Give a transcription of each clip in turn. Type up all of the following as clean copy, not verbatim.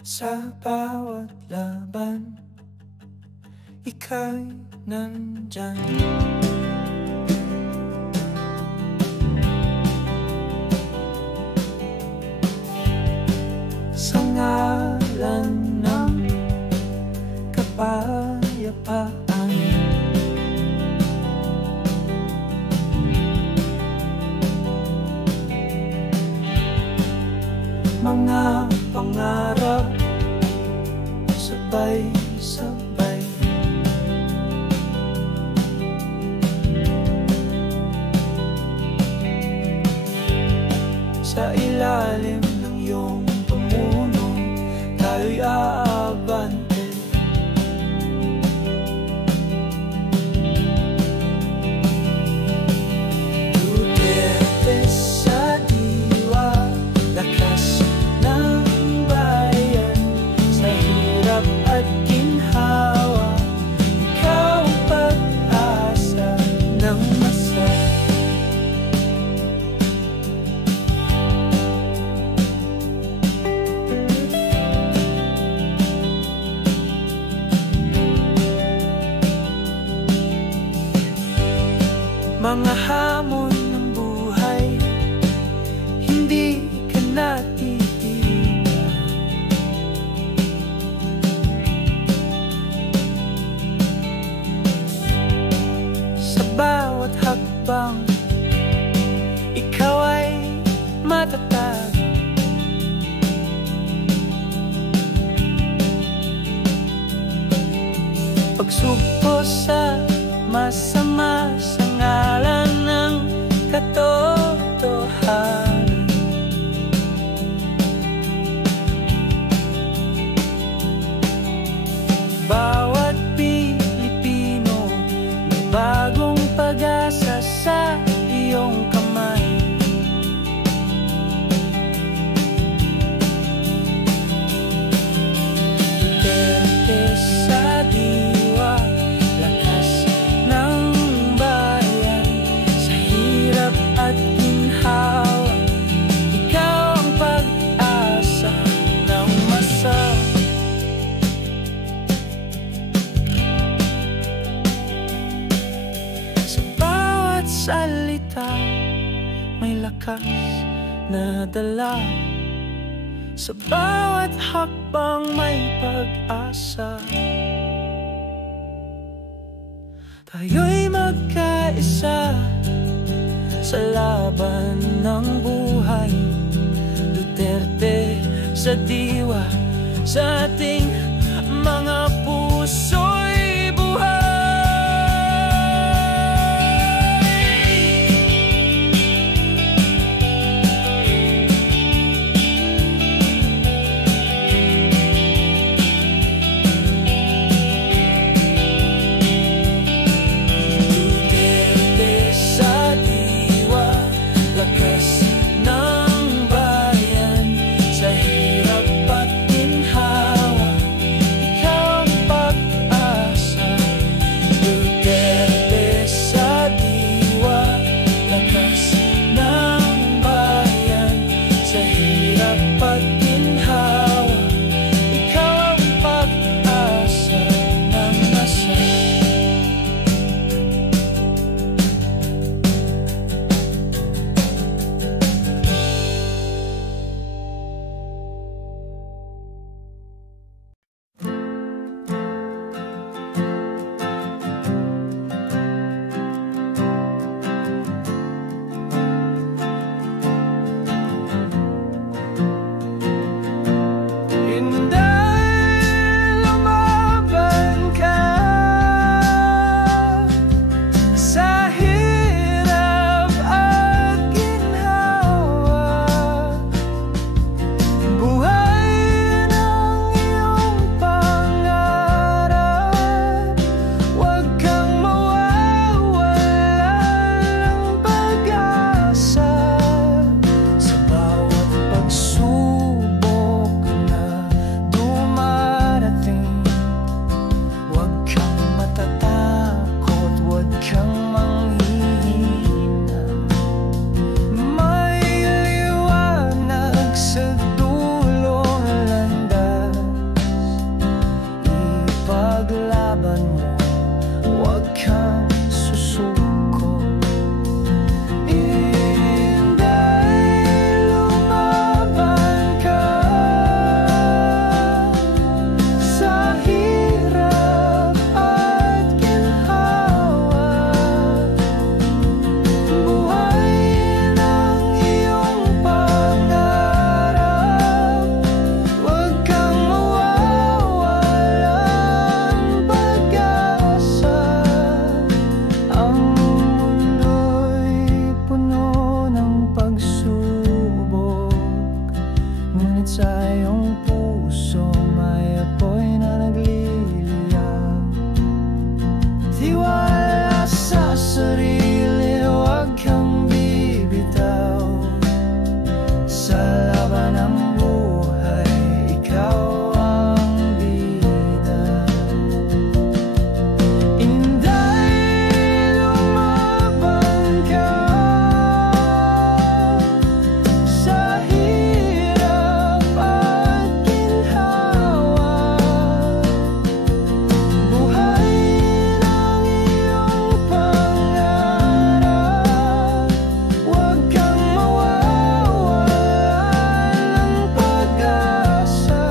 Sa bawat laban, ika'y nandyan. Sa ngalan ng kapayapaan, mga pangarap sabay-sabay, sa ilalim ng iyong pamuno, tayo'y aabante. Duterte sa diwa, lakas ng bayan, sa hirap at ginhawa, ikaw ang pag-asa ng masa. Mga hamon ng buhay, hindi ka natitinda. Sa bawat hakbang, ikaw ay matatag. Pagsugpo sa masama, sa ngalan ng katotohanan, bawat Pilipino may bagong pag-asa sa iyong kamay. Duterte sa diwa, lakas ng bayan, sa hirap at ginhawa, ikaw ang pag-asa ng masa. Sa bawat salita may lakas na dala, sa bawat hakbang may pag-asa. Tayo'y magkaisa sa laban ng buhay. Duterte sa diwa, sa ating mga puso'y buhay. Ng bayan, sa hirap at ginhawa, iyong puso may apoy na nagliliyab. Tiwala sa sarili, huwag kang bibitaw. Sa laban ng buhay, ikaw ang bida. Inday, lumaban ka sa hirap at ginhawa. Buhay ng iyong pangarap, huwag kang mawawalan ng pag-asa.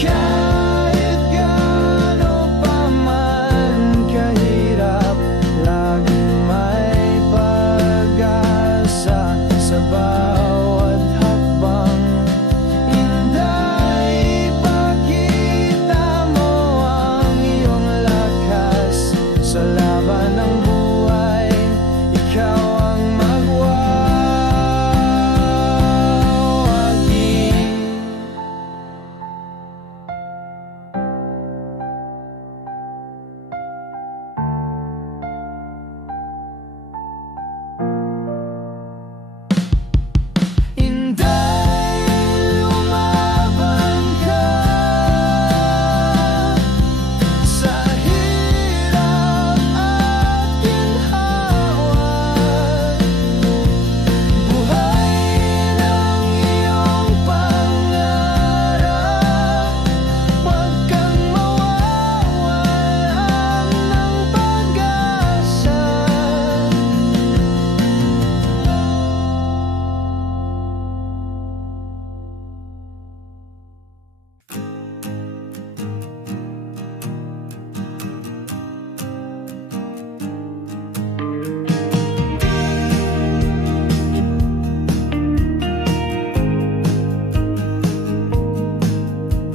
Kahit gaano pa man kahirap, laging may pag-asa sa bawat hakbang. Inday, ipakita mo ang iyong lakas sa laban ng buhay, ikaw ang magwawagi. Inday, lumaban ka sa hirap at ginhawa. Buhay ng iyong pangarap, huwag kang mawawalan ng pag-asa.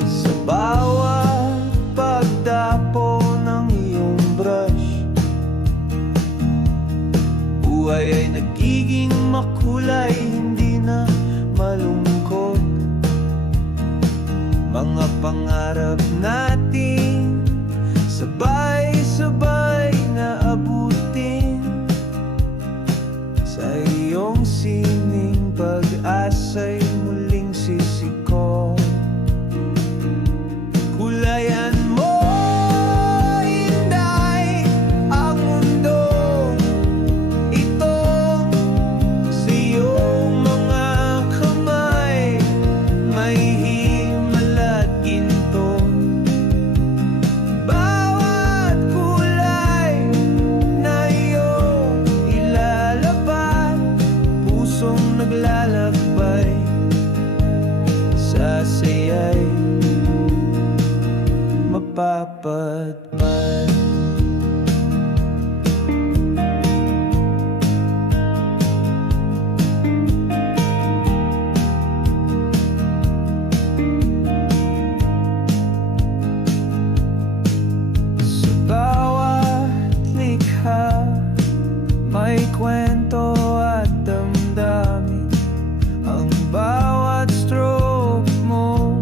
Sa bawat pagdapo ng iyong brush, buhay ay nagiging makulay, hindi na malungkot. Mga pangarap natin sabay-sabay na abutin. Sa iyong sining pag-asa'y muling sisikot. Kulayan mo, Inday, ang mundong ito sa iyong mga kamay, may himala at ginto. Bawat kulay na iyong ilalapad, pusong naglalakbay sa sayay mapapatpad. Sa bawat likha may kwento at damdamin. Ang bawat stroke mo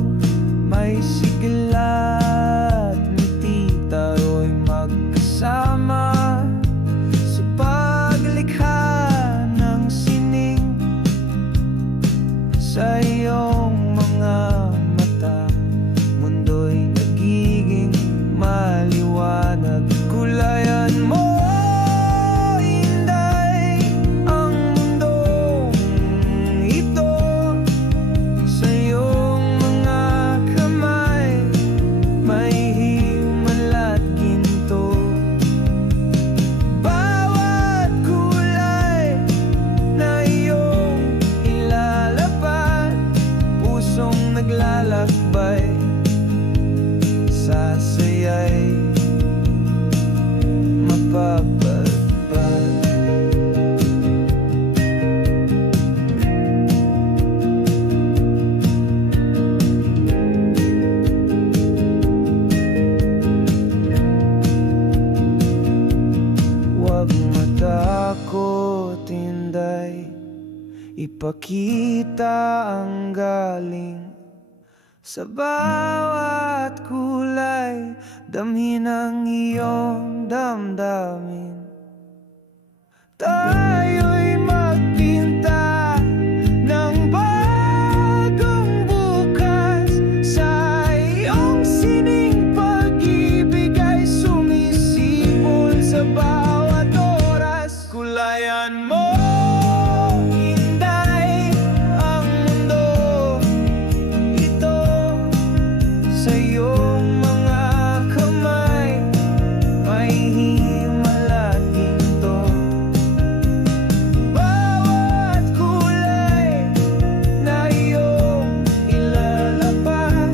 may sigla at ngiti. Tayo'y magkasama sa paglikha ng sining. Sa iyong mga mata, mundo'y nagiging maliwanag. Kulayan mo, Inday, ang mundong ito sa iyong mga kamay, may himala at ginto. Bawat kulay na iyong ilalapad, pusong naglalakbay sa sayay mapapatpad. ipakita ang galing sa bawat kulay, damhin ang iyong damdamin. Tayo'y magpinta ng bagong bukas, sa iyong sining pag-ibig ay sumisipol sa bawat oras. Kulayan mo, Inday, ang mundo ito sa iyong mga kamay, may himalang ginto. Bawat kulay na iyong ilalapad,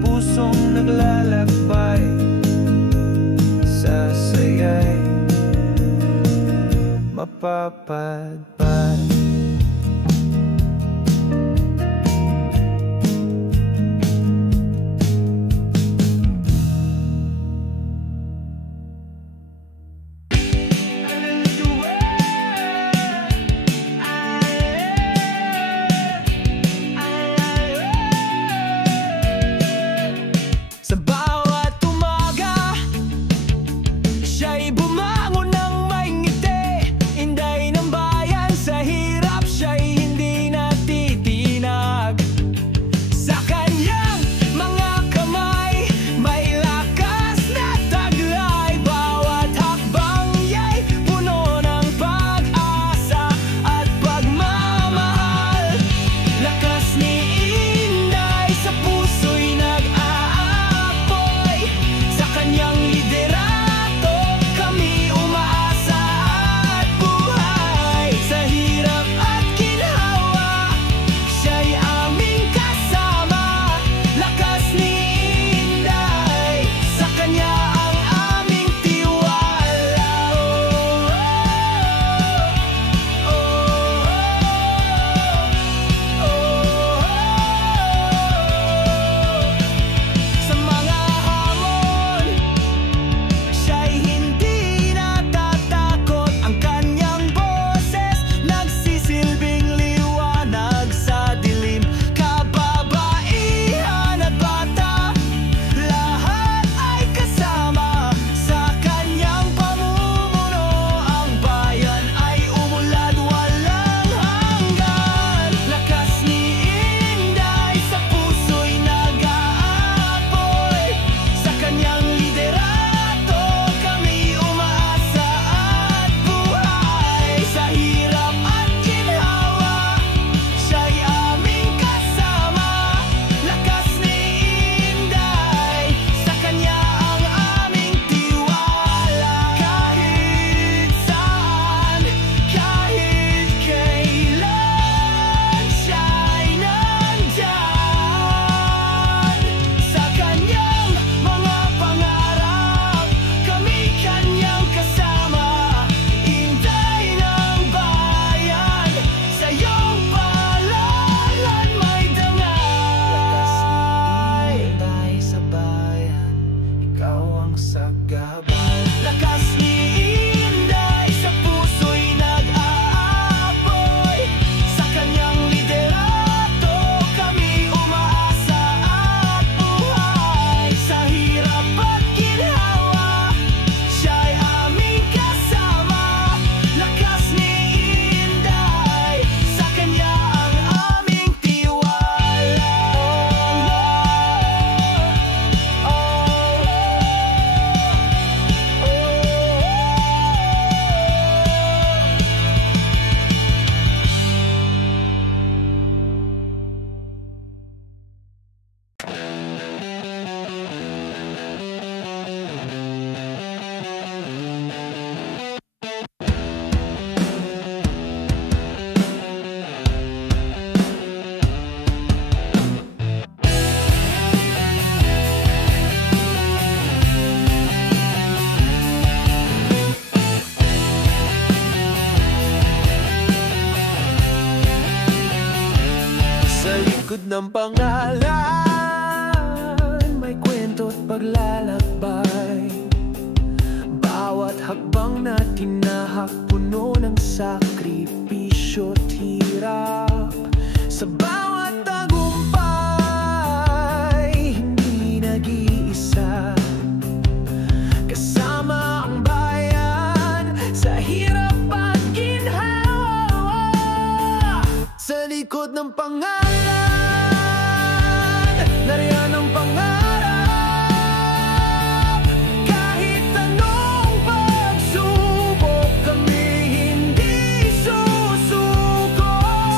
pusong naglalakbay sa sayay mapapadpad. Sa bawat umaga, siya'y bumangon ng may ngiti. Inday ng bayan, sa hirap siya'y hindi natitinag. Sa kanyang mga kamay, may lakas na taglay. Bawat hakbang niya'y puno ng pag-asa at pagmamahal. Lakas ni Inday sa puso'y nag-aapoy. Sa kanyang liderato, kami umaasa at buhay. Sa hirap at ginhawa, siya'y aming kasama. Lakas ni Inday, sa kanya ang aming tiwala. Sa mga hamon, siya'y hindi natatakot. Ang kanyang boses nagsisilbing liwanag sa dilim. Kababaihan at bata, lahat ay kasama. Sa kanyang pamumuno, ang bayan ay umunlad walang hanggan. Lakas ni Inday sa puso'y nag-aapoy. Sa kanyang liderato, kami umaasa at buhay. Sa hirap at ginhawa, siya'y aming kasama. Lakas ni Inday, sa kanya ang aming tiwala. Kahit saan, kahit kailan, siya'y nandyan. Sa kanyang mga pangarap, kami kanyang kasama. Inday ng bayan, sa iyong palalan may dangay. Inday sa bayan, ikaw ang sagabal. Lakas ni Inday sa puso'y nag-aapoy. Sa kanyang liderato, kami umaasa at buhay. Sa hirap at ginhawa, siya'y aming kasama. Lakas ni Inday, sa kanya ang aming tiwala. Sa likod ng pangalan, may kwento at paglalakbay. Bawat hakbang na tinahak, puno ng sakripisyo. sakripisyo't hirap. Sa bawat tagumpay, hindi nag-iisa. Kasama ang bayan sa hirap at ginhawa. Sa likod ng pangalan, nariyan ang pangarap. Kahit anong pagsubok, kami hindi susuko.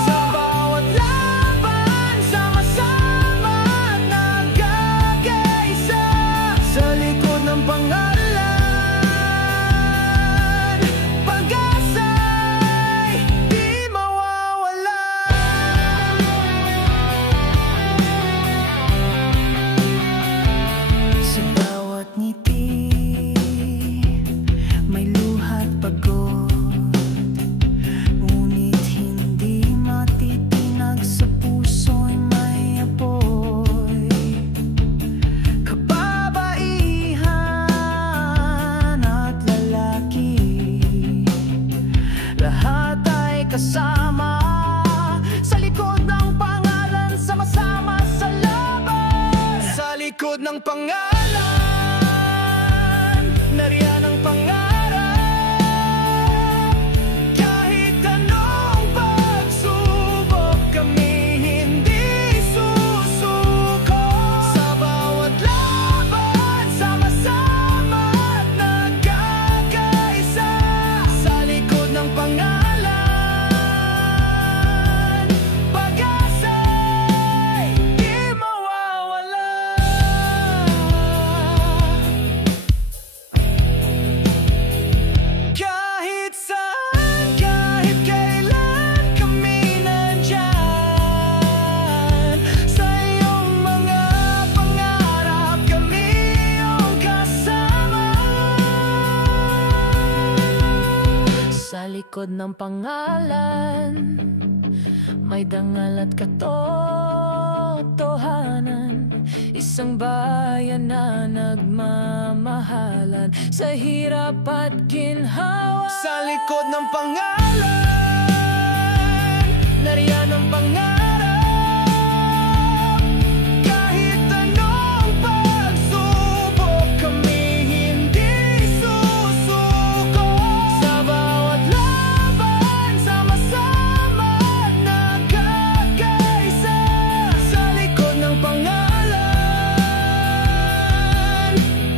Sa bawat laban, sama-sama at nagkakaisa. Sa likod ng pangalan, pag-asa'y di mawawala. Sa bawat ngiti, may luha't pagod, ngunit hindi matitinag sa puso'y may apoy. Kababaihan at lalaki, lahat ay kasama sa likod ng pangalan, sama-sama sa laban. Sa likod ng pangalan, nariyan ang pangarap. Kahit anong pagsubok, kami hindi susuko. Sa bawat laban, sama-sama at nagkakaisa. Sa likod ng pangalan, pag-asa'y di mawawala. Kahit saan, kahit kailan, kami nandyan. Sa iyong mga pangarap, kami iyong kasama. Sa likod ng pangalan, may dangal at katotohanan. Isang bayan na nagmamahalan sa hirap at ginhawa. Sa likod ng pangalan, nariyan ang pangarap. Kahit anong pagsubok, kami hindi susuko. Sa bawat laban, sama-sama at nagkakaisa. Sa likod ng pangalan,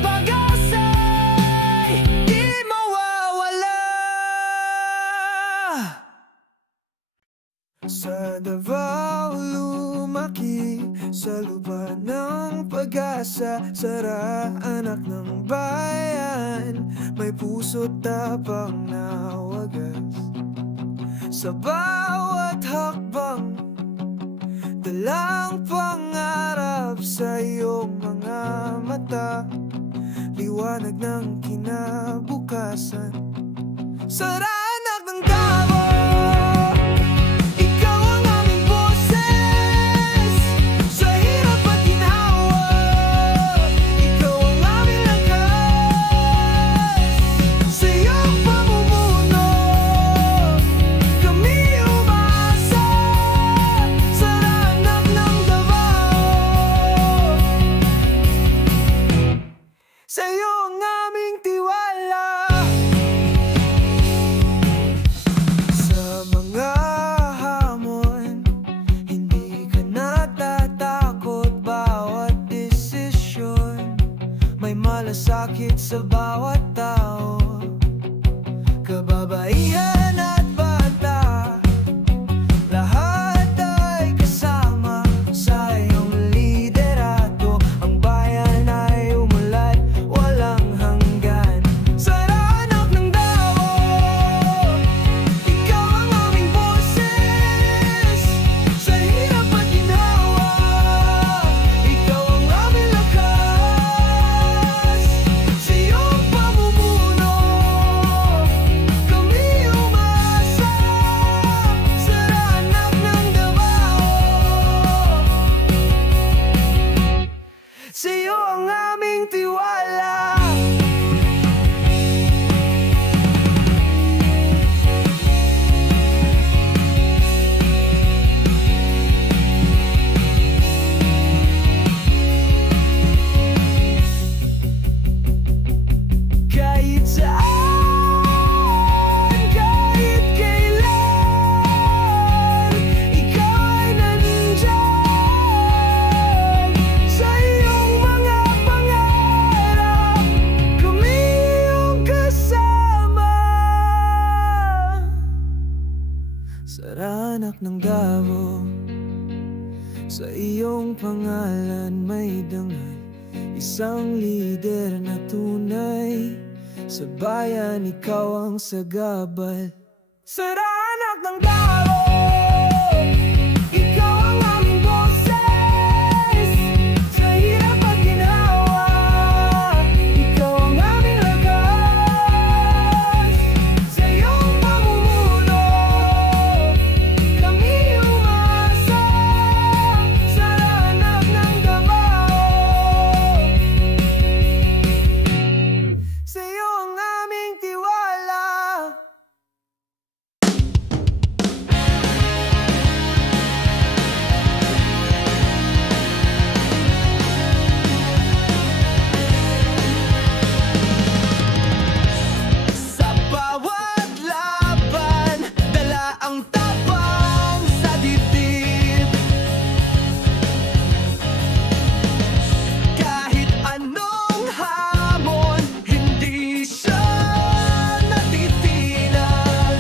pag-asa'y di mawawala. Sa Davao lumaki, sa lupa ng pag-asa. Sara, anak ng bayan, may puso't tapang na wagas. Sa bawat hakbang, dalang pangarap. Sa iyong mga mata, liwanag ng kinabukasan. Sara, anak ng Davao, ikaw ang aming boses. Sa hirap at ginhawa, ikaw ang aming lakas. Sa iyong pamumuno, kami umaasa. Sara, anak ng Davao, sa iyo ang aming tiwala. Sa mga hamon, hindi ka natatakot. Bawat desisyon, may malasakit sa bawat tao. Kababaihan at bata, lahat ay kasama sa iyong liderato. Ang bayan ay umulat, walang hanggan. Sara, anak ng Davao, ikaw ang aming boses. Sa hirap at ginhawa, ikaw ang aming lakas. Sa iyong Sa iyong pangalan may dangal, isang lider na tunay. Sa bayan ikaw ang sagabal, saranak ng tao. Ikaw ang aming boses, sa hirap at ginawa. Ikaw ang aming lakas, sa iyong pamumuno kami umasa. Saranak ng Davao, sa iyo ang aming tiwala. Sa bawat laban, dala ang tapang sa dibdib. Kahit anong hamon, hindi siya natitinag.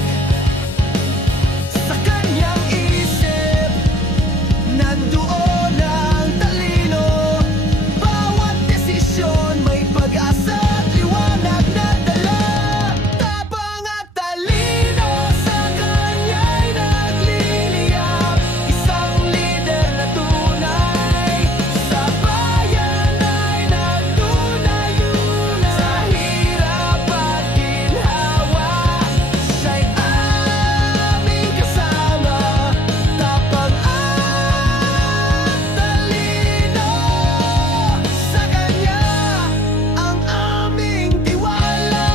Sa kanyang isip, nandoon ang talino. Bawat desisyon may pag-asa at liwanag na dala. Tapang at talino, sa kanya'y nagliliyab. Isang lider na tunay, sa bayan ay nagtunay-unay. Sa hirap at ginhawa, siya'y aming kasama. Tapang at talino, sa kanya ang aming tiwala.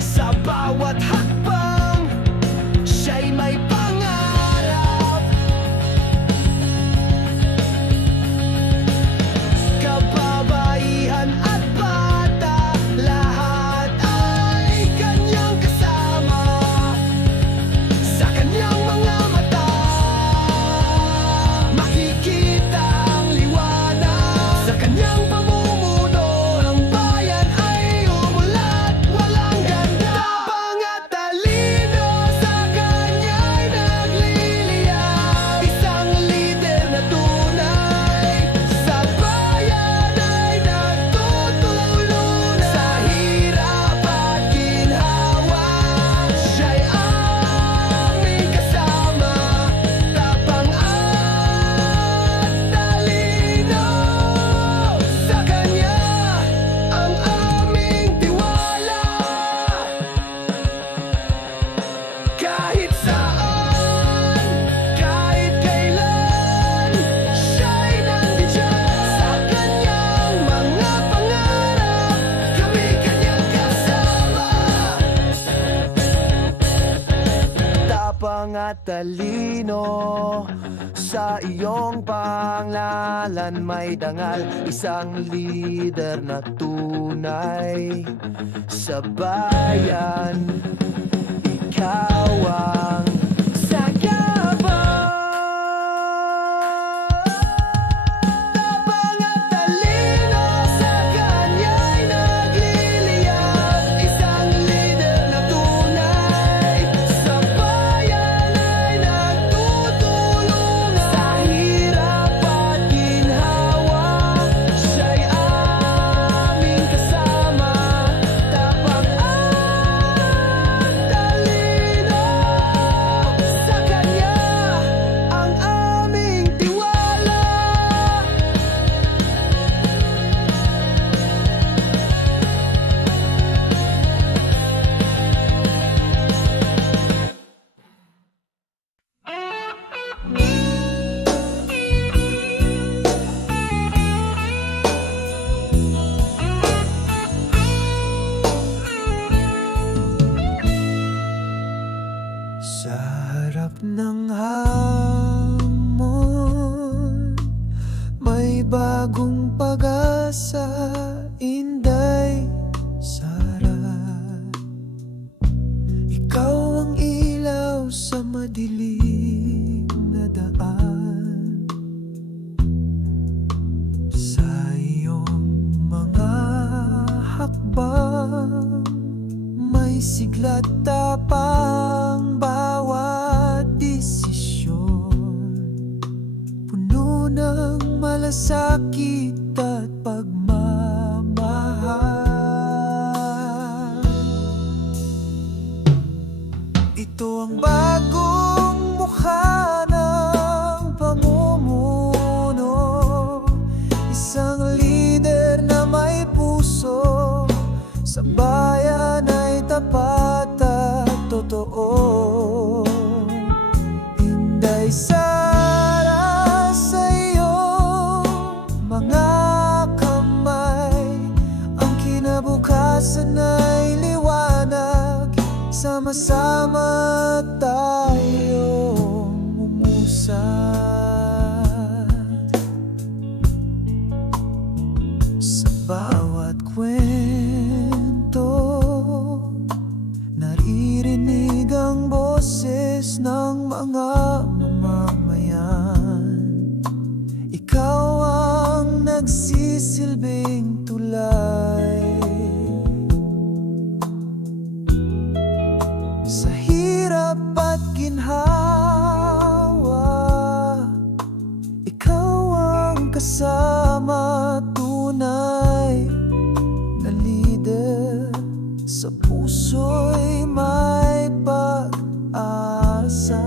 Sa bawat hakbang, siya'y may pangarap. Kababaihan at bata, lahat ay kanyang kasama. Sa kanyang mga mata, makikita ang liwanag. Sa kanyang pamumuno, ang bayan ay umulat, walang ganda. Tapang at talino, sa kanya'y nagliliyab. Isang lider na tunay, sa bayan ay nagtutulungan. Sa hirap at ginhawa, siya'y aming kasama. Tapang at talino, sa kanya ang aming tiwala. Kahit saan, kahit kailan, siya'y nandiyan. Sa kanyang mga pangarap, kami kanyang kasama. Tapang at talino, sa iyong pangalan may dangal. Isang lider na tunay, sa bayan ikaw ang sagabal. Tapang at talino, sa kanya'y nagliliyab. Isang lider na tunay, sa bayan ay nagtutulungan. Sa hirap at ginhawa, siya'y aming kasama. Tapang at talino, sigla't tapang bawat desisyon, puno ng malasakit at pagmamahal. Ito ang bagong mukha ng pamumuno, isang lider na may puso, sa bayan ay tapat at totoo. Hinday Sara sa iyong mga kamay, ang kinabukasan ay liwanag, sama-sama tayong umusad. Sa bawat kwento, naririnig ang boses ng mga mamamayan. Ikaw ang nagsisilbing tulay sa hirap at ginhawa. Ikaw ang kasama, tunay na lider, sa puso'y may pag-asa.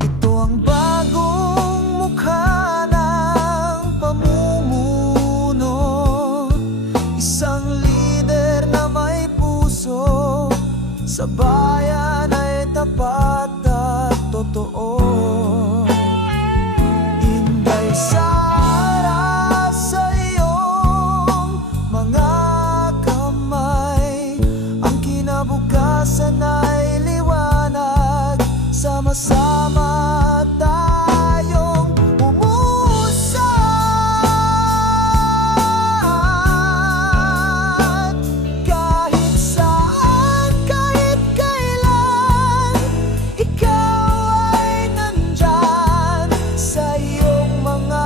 Ito ang bagong mukha ng pamumuno, isang lider na may puso, sa bayan ay tapat at totoo. Hinday Sara sa iyong mga kamay, ang kinabukasan ay liwanag, sama-sama tayong umusad. Kahit saan, kahit kailan, ikaw ay nandyan. Sa iyong mga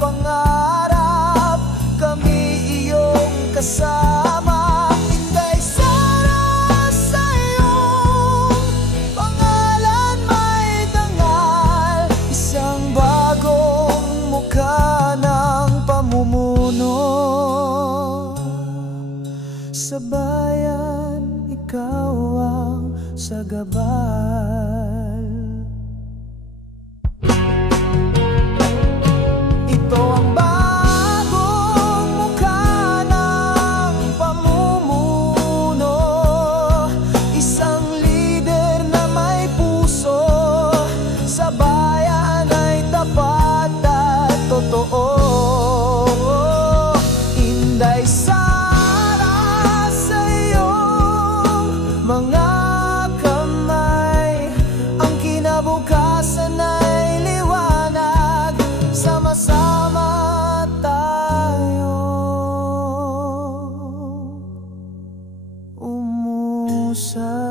pangarap, kami iyong kasama. Hinday Sara sa iyong pangalan may dangal, isang bagong mukha ng pamumuno. Sa bayan, ikaw ang sagabal. Ito ang bagong mukha ng pamumuno, isang lider na may puso, sa bayan ay tapat at totoo. Hinday Sara sa iyong mga kamay, ang kinabukasan ay liwanag, sama-sama tayong umusad.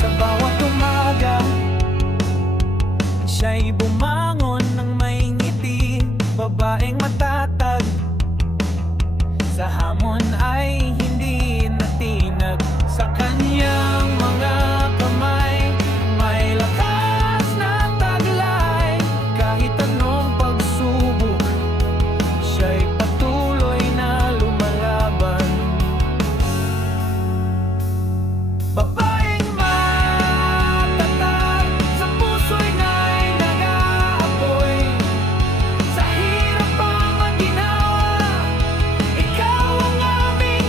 Sa bawat umaga, siya'y bumangon ng may ngiti, babaeng matatag, sa hamon ay hindi natinag. Sa kanyang mga kamay, may lakas na taglay, kahit anong pagsubok, siya'y patuloy na lumalaban. Babaeng matatag, sa puso'y na'y nag-aapoy, sa hirap ang ginawa, ikaw ang aming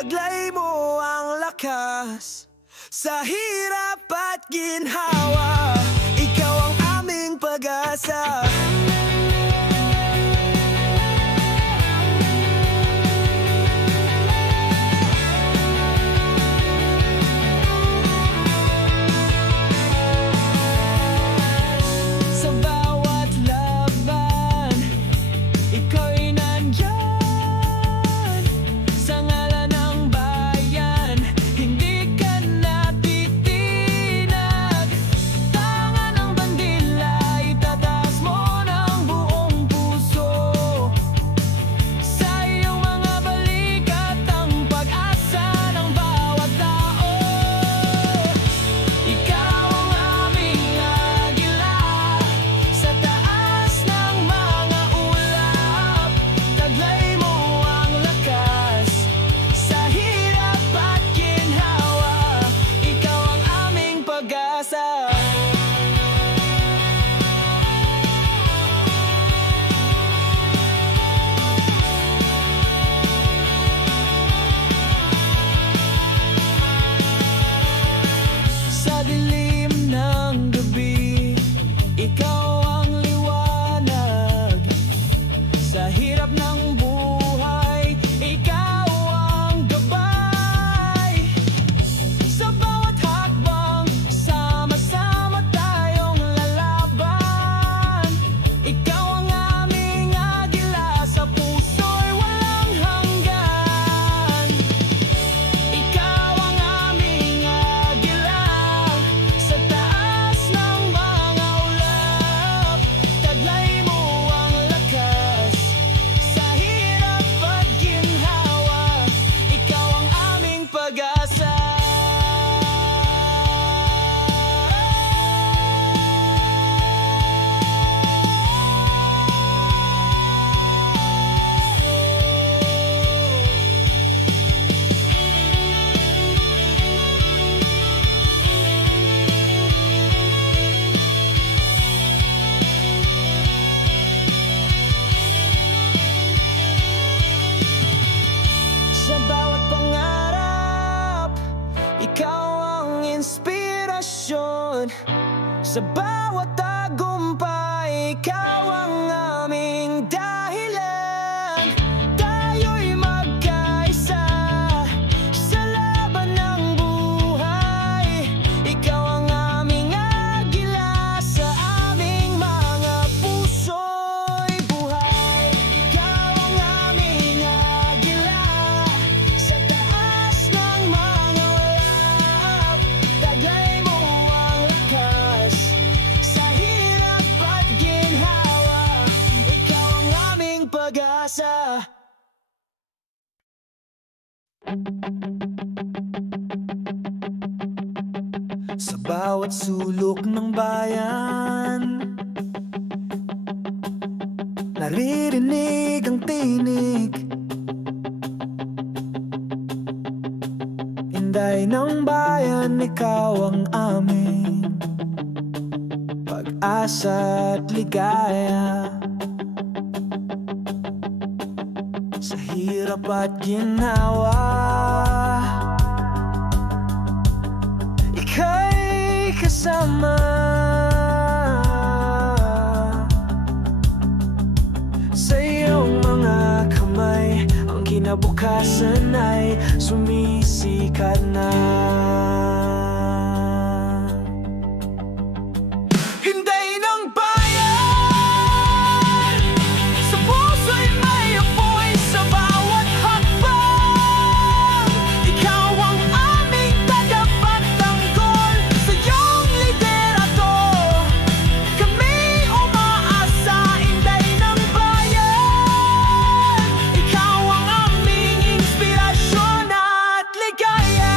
taglay mo ang lakas sa hirap at ginhawa. Ikaw ang aming pag-asa. Sa bawat tagumpay, ikaw ang aming dahilan. Tayo'y magkaisa sa laban ng buhay. Ikaw ang aming agila sa aming mga puso'y buhay. Ikaw ang aming agila sa taas ng mga ulap. Taglay mo ang lakas sa hirap at ginhawa. Ikaw ang aming pag-asa. Sa bawat sulok ng bayan, naririnig ang tinig, inday ng bayan. Ikaw ang aming pag-asa at ligaya. Sa hirap at ginhawa, ika'y kasama. Sa iyong mga kamay, ang kinabukasan ay sumisikat na. Hinday ng bayan, sa puso'y may apoy sa bawat hakbang. Ikaw ang aming tagapagtanggol, sa iyong liderato kami umaasa. Hinday ng bayan, ikaw ang aming inspirasyon at ligaya.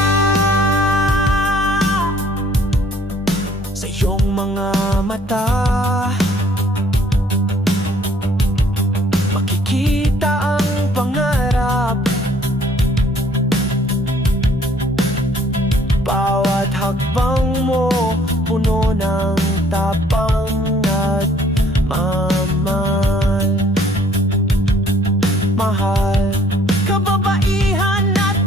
Sa iyong mga mata, makikita ang pangarap. Bawat hakbang mo puno ng tapang at mahal. Kababaihan at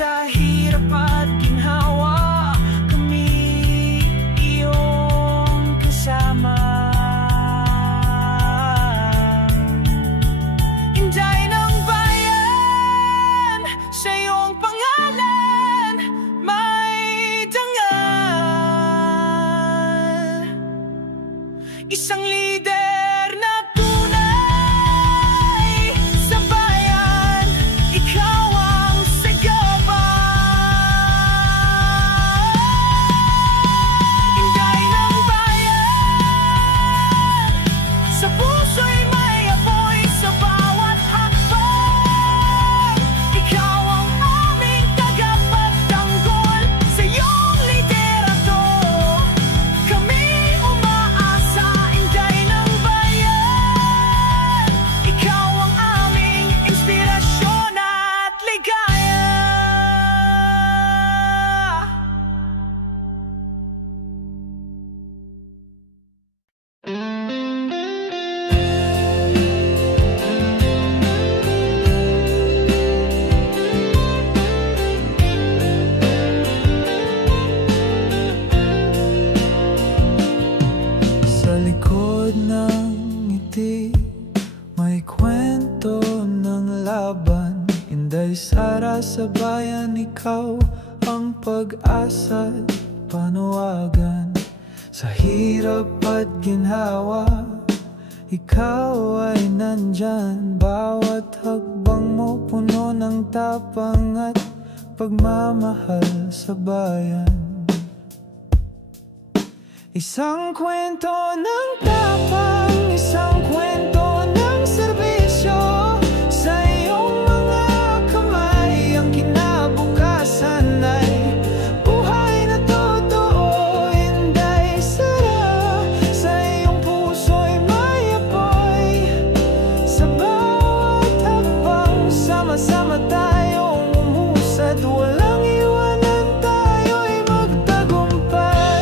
sa hirap at ginhawa, kami iyong kasama. Inday ng bayan, sa iyong pangalan may dangal. Isang lider na tunay sa bayan, ikaw ang sagabal. Inday ng bayan, sa puso'y may apoy sa bawat hakbang. Ikaw ang aming tagapagtanggol, sa iyong liderato kami umaasa. Inday ng bayan, ikaw ang aming inspirasyon at ligaya. Sa likod ng ngiti, may kwento ng laban. Inday Sara sa bayan, ikaw ang pag-asa't panawagan. Sa hirap at ginhawa, ikaw ay nandyan. Bawat hakbang mo puno ng tapang at pagmamahal sa bayan. Isang kwento ng tapang, isang kwento ng serbisyo. Sa iyong mga kamay, ang kinabukasan ay buhay na totoo. Inday Sara, sa iyong puso'y may apoy. Sa bawat hakbang, sama-sama tayong umusad. Walang iwanan, tayo'y magtagumpay.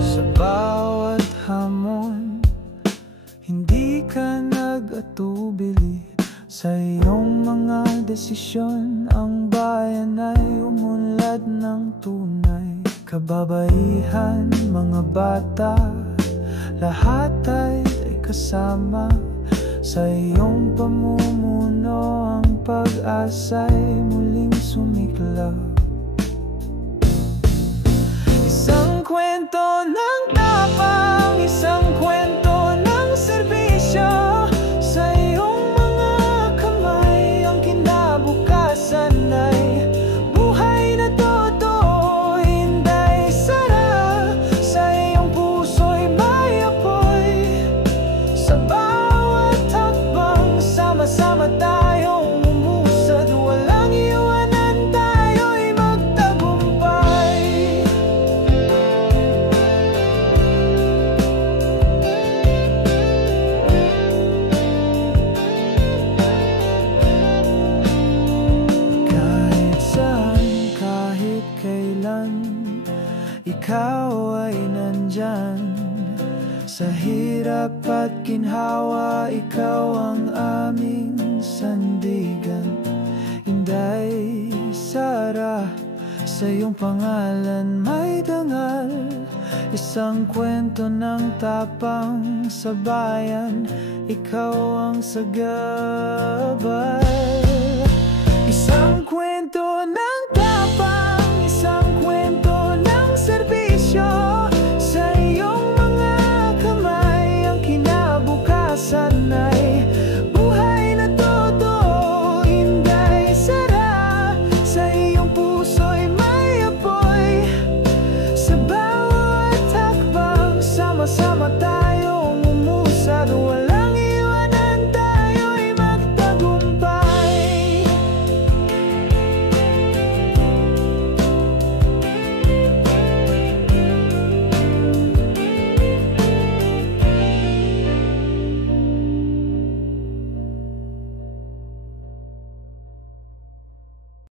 Sa bawat hamon, hindi ka nag-atubili. Sa iyong mga desisyon, ang bayan ay umunlad ng tunay. Kababaihan, mga bata, lahat ay kasama. Sa iyong pamumuno, ang pag-asa'y muling sumiklab. Isang kwento ng tapang, isang kwento ng serbisyo. Sa iyong mga kamay, ang kinabukasan ay buhay na totoo. Inday Sara, sa iyong puso'y may apoy. Sa bawat hakbang, sama-sama tayong umusad. Walang iwanan, tayo'y magtagumpay. Kahit saan, kahit kailan, ikaw ay nandyan. Sa hirap at ginhawa, ikaw ang aming sandigan. Inday Sara, sa iyong pangalan may dangal. Isang kwento ng tapang sa bayan, ikaw ang sagabal. Isang kwento ng tapang, isang kwento ng serbisyo. Sa iyong mga kamay, ang kinabukasan ay buhay na totoo. Inday Sara, sa iyong puso'y may apoy. Sa bawat hakbang, sama-sama tayo